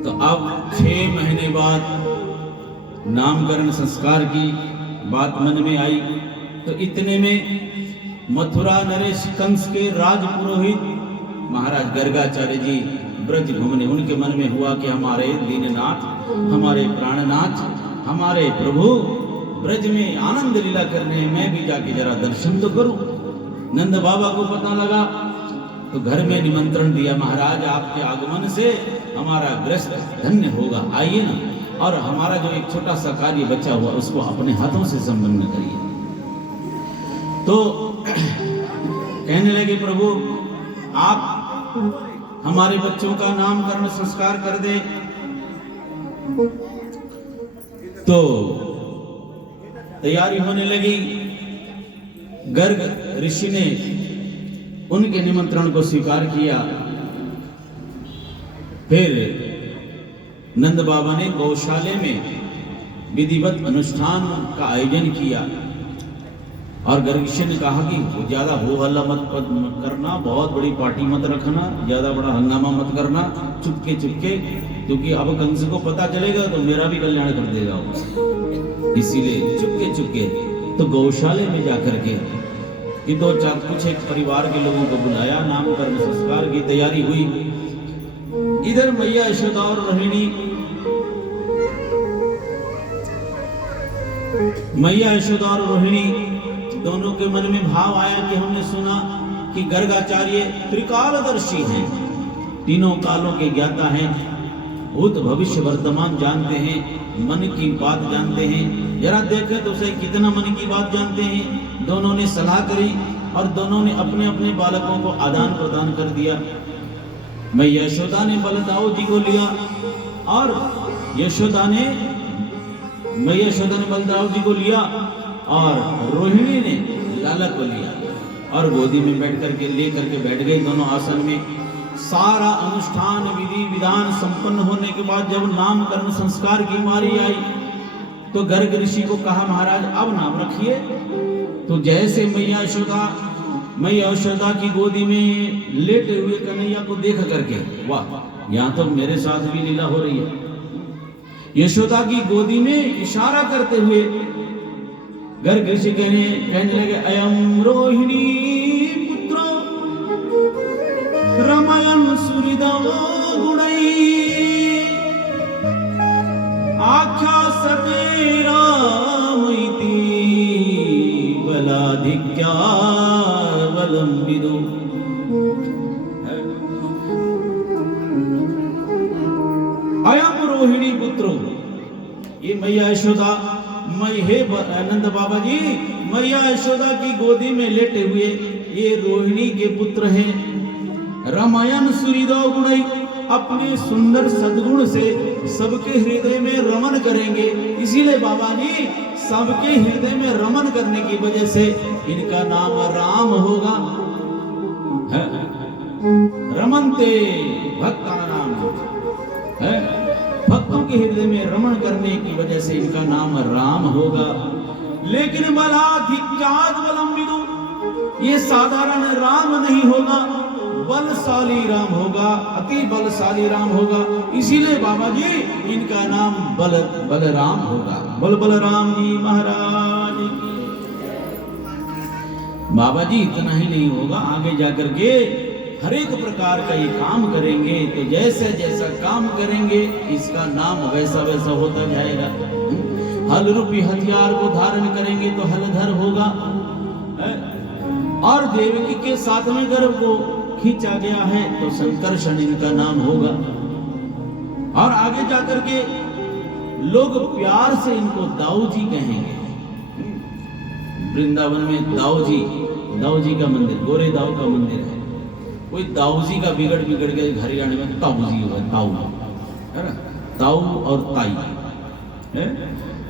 तो अब 6 महीने बाद नामकरण संस्कार की बात मन में आई। तो इतने में मथुरा नरेश कंस के राज पुरोहित महाराज गर्गाचार्य जी ब्रज घूमने, उनके मन में हुआ कि हमारे दीननाथ, हमारे प्राणनाथ, हमारे प्रभु ब्रज में आनंद लीला करने, मैं भी जाके जरा दर्शन तो करूं। नंद बाबा को पता लगा तो घर में निमंत्रण दिया, महाराज आपके आगमन से हमारा ग्रस्त धन्य होगा, आइए ना, और हमारा जो एक छोटा सा कार्य बचा हुआ उसको अपने हाथों से संपन्न करिए। तो कहने लगे, प्रभु आप हमारे बच्चों का नामकरण संस्कार कर दे। तो तैयारी होने लगी। गर्ग ऋषि ने उनके निमंत्रण को स्वीकार किया। फिर नंद बाबा ने गौशाले में विधिवत अनुष्ठान का आयोजन किया, और गर्ग ऋषि ने कहा कि ज्यादा हो हल्ला मत करना, बहुत बड़ी पार्टी मत रखना, ज्यादा बड़ा हंगामा मत करना, चुपके चुपके, क्योंकि अब कंस को पता चलेगा तो मेरा भी कल्याण कर देगा वो। इसीलिए चुपके चुपके तो गौशाले में जाकर के कि 2-4 कुछ एक परिवार के लोगों को बुलाया, नामकरण संस्कार की तैयारी हुई। इधर मैया यशोदा और रोहिणी, मैया यशोदा और रोहिणी दोनों के मन में भाव आया कि हमने सुना कि गर्गाचार्य त्रिकालदर्शी हैं, तीनों कालों के ज्ञाता हैं, भूत भविष्य वर्तमान जानते हैं, मन की बात जानते हैं। जरा देखें तो सही कितना मन की बात जानते हैं। दोनों ने सलाह करी और दोनों ने अपने अपने बालकों को आदान प्रदान कर दिया। मैया यशोदा ने बलदाऊ जी को लिया, और मैया यशोदा ने बलदाऊ जी को लिया, और रोहिणी ने लाला को लिया, और गोदी में बैठ करके लेकर के बैठ गई दोनों आसन में। सारा अनुष्ठान विधि विधान संपन्न होने के बाद जब नामकरण संस्कार की बारी आई तो गर्ग ऋषि को कहा, महाराज अब नाम रखिए। तो जैसे मैया यशोदा की गोदी में लेटे हुए कन्हैया को देख करके, वाह यहाँ तो मेरे साथ भी लीला हो रही है, यशोदा की गोदी में इशारा करते हुए गर्ग ऋषि कहने लगे, अयम रोहिणी पुत्रो रमयन सुहृदो गुणै आख्या सते रामैति बलाधिक्या बलंबिदो। अयम रोहिणी पुत्रो, ये मैया यशोदा, हे नंद बाबा जी, मैया यशोदा की गोदी में लेटे हुए ये रोहिणी के पुत्र हैं। रामायण सुहृदो गुणै, अपने सुंदर सद्गुण से सबके हृदय में रमन करेंगे। इसीलिए बाबा जी सबके हृदय में रमन करने की वजह से इनका नाम राम होगा। रमनते भक्ता नाम है, भक्तों के हृदय में रमन करने की वजह से इनका नाम राम होगा। लेकिन बलाधिक्याद बलम विदु, ये साधारण राम नहीं होगा, बलशाली राम होगा, अति बलशाली राम होगा। इसीलिए बाबा जी इनका नाम बलराम होगा। बलराम जी महाराज की। बाबा जी इतना ही नहीं होगा, आगे जाकर के हर एक प्रकार का ये काम करेंगे तो जैसे जैसा काम करेंगे इसका नाम वैसा वैसा होता जाएगा। हल रूपी हथियार को धारण करेंगे तो हलधर होगा, और देवकी के साथ में गर्भ को खींचा गया है तो संकर्षण इनका नाम होगा। और आगे जाकर के लोग प्यार से इनको दाऊ जी कहेंगे। वृंदावन में दाऊ जी का मंदिर, गोरे दाऊ का मंदिर है। कोई दाऊ जी का बिगड़ के घर आने में ताऊ जी होगा, ताऊ है ना, ताऊ और ताई है।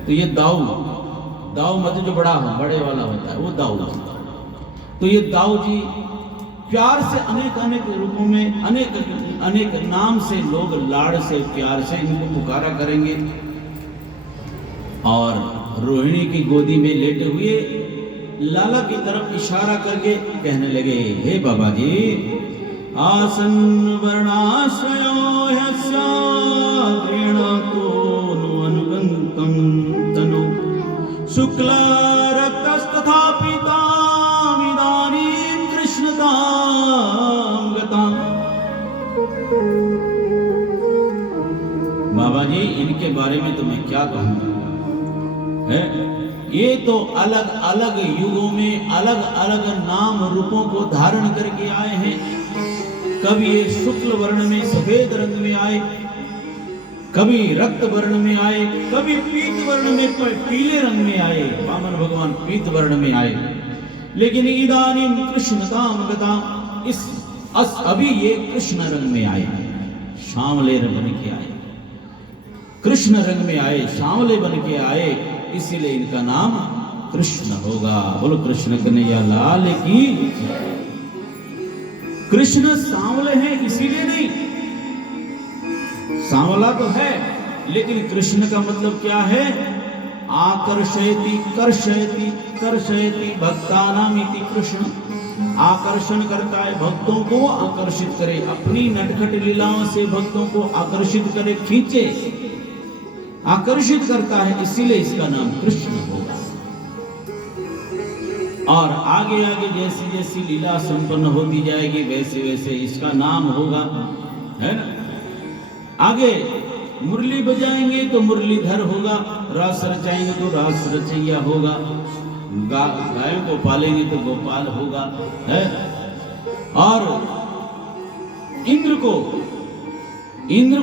तो ये दाऊ मतलब जो बड़े वाला होता है वो दाऊ जी। तो ये दाऊ जी प्यार से अनेक रूपों में अनेक नाम से लोग लाड़ से प्यार से इनको पुकारा करेंगे। और रोहिणी की गोदी में लेटे हुए लाला की तरफ इशारा करके कहने लगे, हे बाबा जी आसन वर्णाश्रयो ह्यस्य प्रीणतो अनुगंतम तनु शुक्ला रक्तस्तथा पीतामिदानीं कृष्णतां गतां। बाबा जी इनके बारे में तो मैं क्या कहूँ है, ये तो अलग अलग युगों में अलग अलग नाम रूपों को धारण करके आए हैं। कभी ये शुक्ल वर्ण में सफेद रंग में आए, कभी रक्त वर्ण में आए, कभी पीत वर्ण में पीले रंग में आए। वामन भगवान पीत वर्ण में आए। लेकिन इदानीम कृष्णताम गताम, अभी ये कृष्ण रंग में आए, श्यामले बन के आए, कृष्ण रंग में आए, श्यामले बन के आए। इसीलिए इनका नाम कृष्ण होगा। बोलो कृष्ण कन्हैया लाल की। कृष्ण सांवले हैं इसीलिए नहीं, सांवला तो है लेकिन कृष्ण का मतलब क्या है, आकर्षयति कर्षयति कर्षयति भक्तानामिति कृष्ण। आकर्षण करता है, भक्तों को आकर्षित करे, अपनी नटखट लीलाओं से भक्तों को आकर्षित करे, खींचे, आकर्षित करता है। इसीलिए इसका नाम कृष्ण होगा। और आगे आगे जैसी जैसी लीला संपन्न होती जाएगी वैसे वैसे इसका नाम होगा, है ना। आगे मुरली बजाएंगे तो मुरलीधर होगा, रास रचाएंगे तो रास रचैया होगा, गायों को पालेंगे तो गोपाल होगा, है। और इंद्र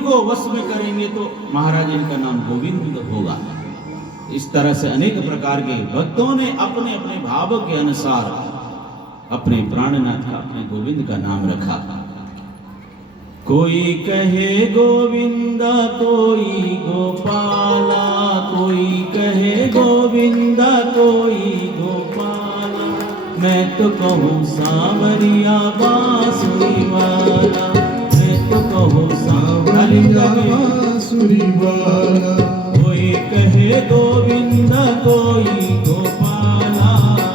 को वश में करेंगे तो महाराज इनका नाम गोविंद होगा। इस तरह से अनेक प्रकार के भक्तों ने अपने अपने भाव के अनुसार अपने प्राणनाथ का, अपने गोविंद का नाम रखा। कोई कहे गोविंदा, कोई गोपाला, कोई कहे गोविंदा, कोई गोपाला, मैं तो कहूँ सांवरिया बांसुरी वाला, मैं तो कहूँ सांवरिया बांसुरी वाला। कोई कहे गोविंदा, कोई गोपाला,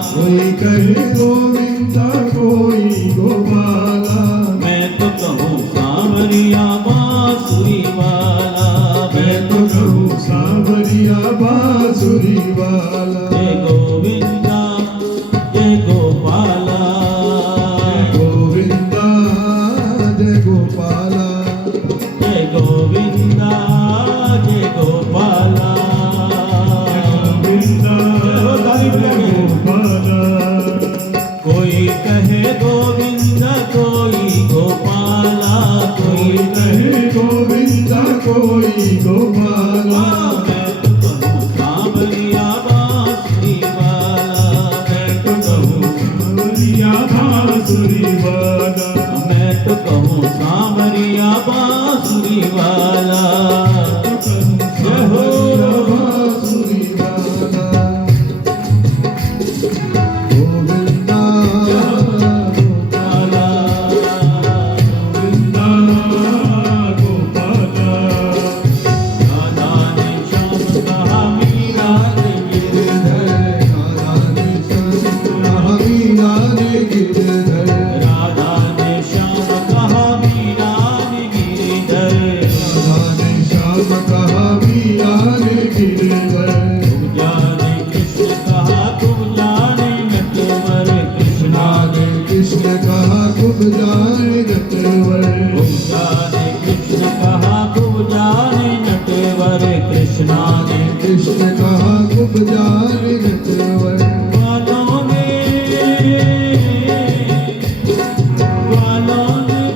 कोई कहे गोविंदा, कोई गोपाला, मैं तो कहूँ सांवरिया बांसुरी वाला, मैं तो कहूँ सांवरिया बांसुरी वाला। जय गोविंदा जय गोपाला, गोविंदा जय गोपाला, जय गोविंदा जय गोपाला, गोविंदा जय गोपाला। कोई कहे गोविंदा, कोई गोपाला, कोई कहे गोविंदा, कोई गोपाला, मैं तो कहूँ सांवरिया बांसुरी लाल नटवर ग्वालों ने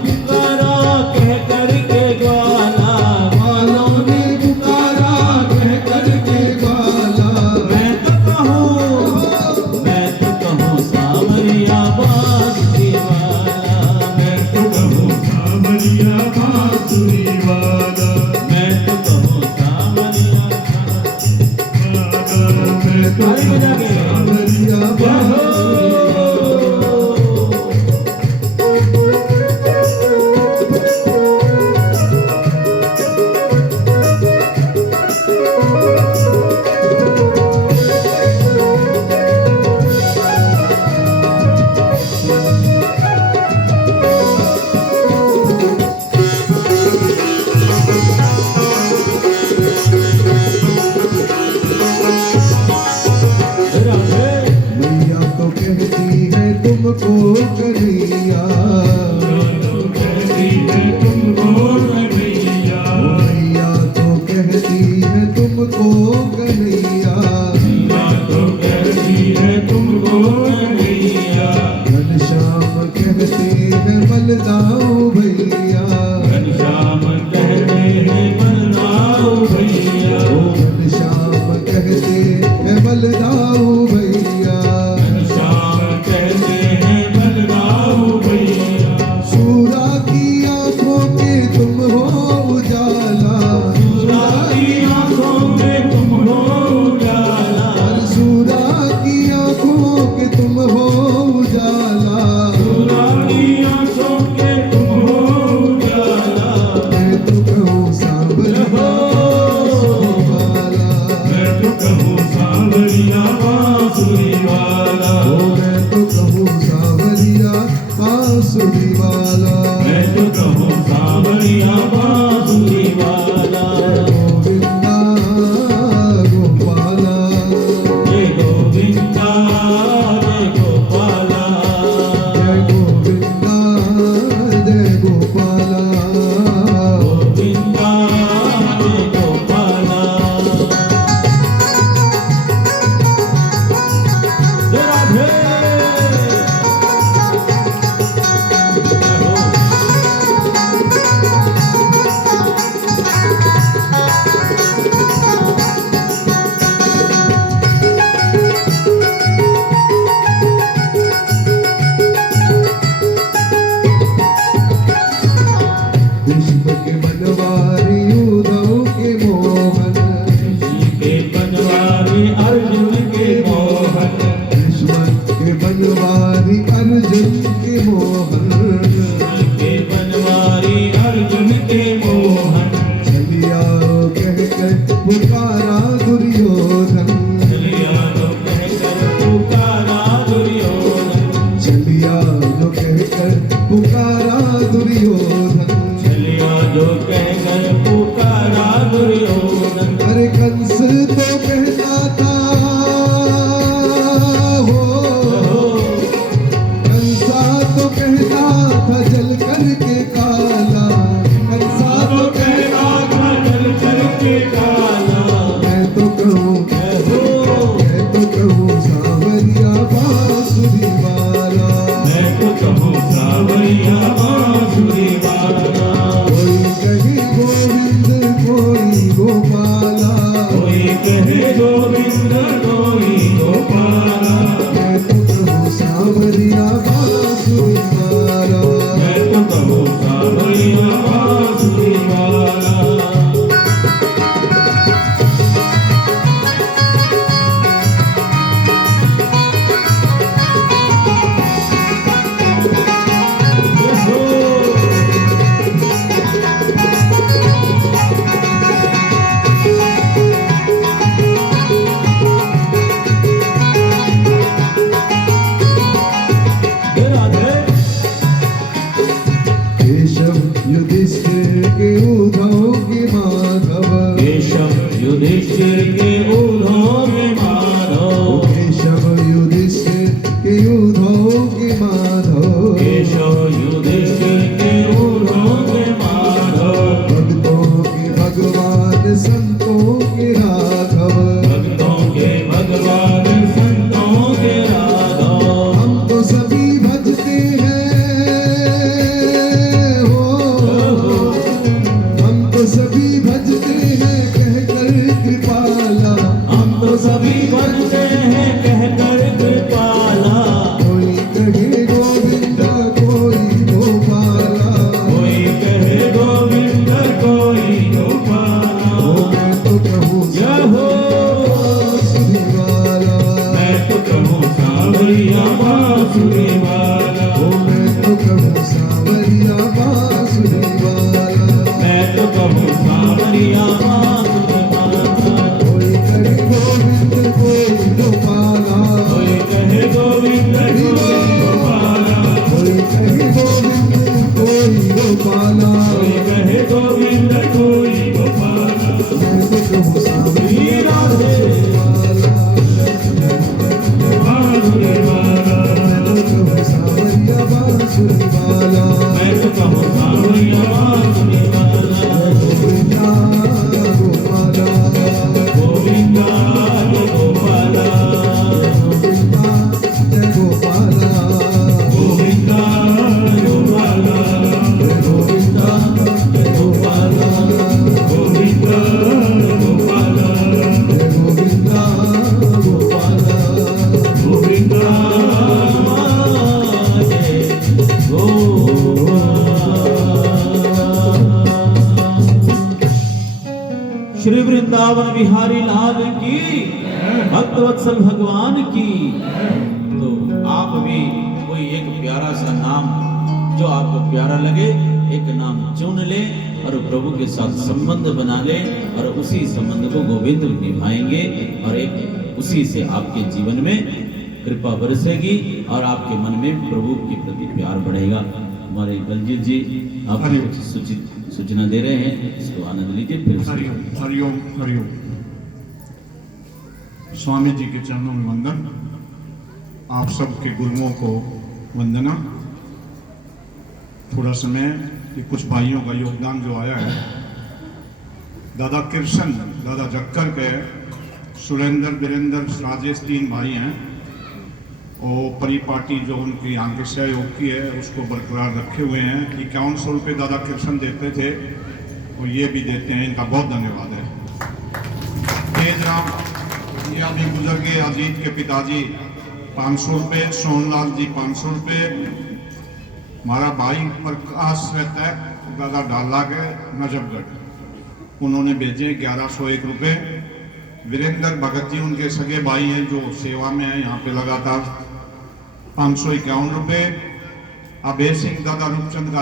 पुकारा कह करके ग्वाला, ग्वालों ने पुकारा कह करके ग्वाला। मैं तो कहूँ सावरिया बांसुरी वाला, मैं तो कहूँ सावरिया बांसुरी वाला। मैं तो कहूँ सावरिया मैं तो अरे बजा के। सावरिया बांसुरी मैया तो कहती है तुमको कन्हैया, कहती है तुमको कन्हैया, मैया तो कहती है तुमको कन्हैया। मैया तो कहती है तुमको कन्हैया, घनश्याम कहते हैं बलदाऊ भैया, घनश्याम कहते हैं बलदाऊ भैया, घनश्याम कहते हैं बलदाऊ भैया। घनश्याम कहते हैं बलदाऊ भैया, सूरा की आंखों के तुम हो उजाला, सूरा की आंखों में तुम हो उजाला, सूरा की आंखों के तुम हो उजाला। सूरा की आंखों के तुम हो उजाला, मैं तो कहूँ सांवरिया वाला, मैं तो कहूँ सावरिया बांसुरी वाला, मैं तो कहूँ सावरिया बांसुरी वाला। मैं तो कहूँ सावरिया बांसुरी वाला। गोविंदा गोपाला, जय गोविंदा जय गोपाला, जय गोविंदा जय गोपाला। गोविंदा जय गोपाला। जय राधे। जय हो। विश्व के बनवारी उद्धव के मोहन, के बनवारी अर्जुन के मोहन, विश्व के बनवारी अर्जुन के मोहन। के बनवारी अर्जुन के मोहन, चलिया कहकर पुकारा दुर्योधन, चलिया जो कहकर पुकारा दुर्योधन, चलिया जो कहकर पुकारा दुर्योधन। चलिया जो कहकर पुकारा दुर्योधन। अरे कंस तो कहता था हो, कंसा तो कहता था जल करके काला, कंसा तो कहता था जल करके काला। मैं तो कहूँ मैं तो कहूँ सावरिया बांसुरी वाला। मैं तो कहूँ सावरिया बांसुरी वाला। कोई कहे गोविंद कोई गोपाला, कोई कहे गोविंद कोई गोपाला। मैं तो कहूँ सावरिया बांसुरी वाला। मैं तो कहूँ सावरिया बांसुरी वाला। बांसुरी वाला, ओ मैं तो कहूँ सावरिया बांसुरी वाला, मैं तो कहूँ सावरिया बांसुरी वाला। कोई कहे गोविंद कोई गोपाला, कोई कहे गोविंद कोई गोपाला, कोई कहे गोविंद कोई गोपाला, कोई कहे गोविंद कोई गोपाला। मैं तो कहूँ सावरिया राधे बांसुरी वाला, मैं तो कहूँ सावरिया बांसुरी वाला, मैं तो कहूँ सावरिया बांसुरी वाला। गोविंदा गोपाला, गोविंदा गोपाला, गोविंदा जय गोपाला, गोविंदा गोपाला, गोविंदा जय गोपाला, गोविंदा गोपाला, गोविंदा गोपाला, गोविंदा जय गोपाला। श्री वृंदावन बिहारी लाल की, भक्तवत्सल भगवान की। तो आप भी कोई एक प्यारा सा नाम जो आपको प्यारा लगे, एक नाम चुन ले और प्रभु के साथ संबंध बना ले, और उसी संबंध को गोविंद निभाएंगे, और एक उसी से आपके जीवन में कृपा बरसेगी और आपके मन में प्रभु के प्रति प्यार बढ़ेगा। हमारे बलजीत जी आप कुछ सूचना दे रहे हैं, इसको आनंद लीजिए। फिर हरिओम हरिओम हरिओम। स्वामी जी के चरणों में वंदन, आप सबके गुरुओं को वंदना। थोड़ा समय ये कुछ भाइयों का योगदान जो आया है, दादा कृष्ण, दादा जक्कर के सुरेंद्र, वीरेंद्र, राजेश, 3 भाई हैं, और परिपाटी जो उनकी यहाँ के सहयोग की है उसको बरकरार रखे हुए हैं। 5100 रुपये दादा कृष्ण देते थे और ये भी देते हैं, इनका बहुत धन्यवाद है। तेज राम ये अभी गुजर गए, अजीत के पिताजी 500 रुपये, सोनलाल जी 500 रुपये, हमारा भाई प्रकाश रहता है दादा डाला के नजफगढ़, उन्होंने भेजे 1101 रुपये। वीरेंद्र भगत जी उनके सगे भाई हैं जो सेवा में हैं यहाँ पे लगातार, 551 रुपये। अभय सिंह दादा रूपचंद का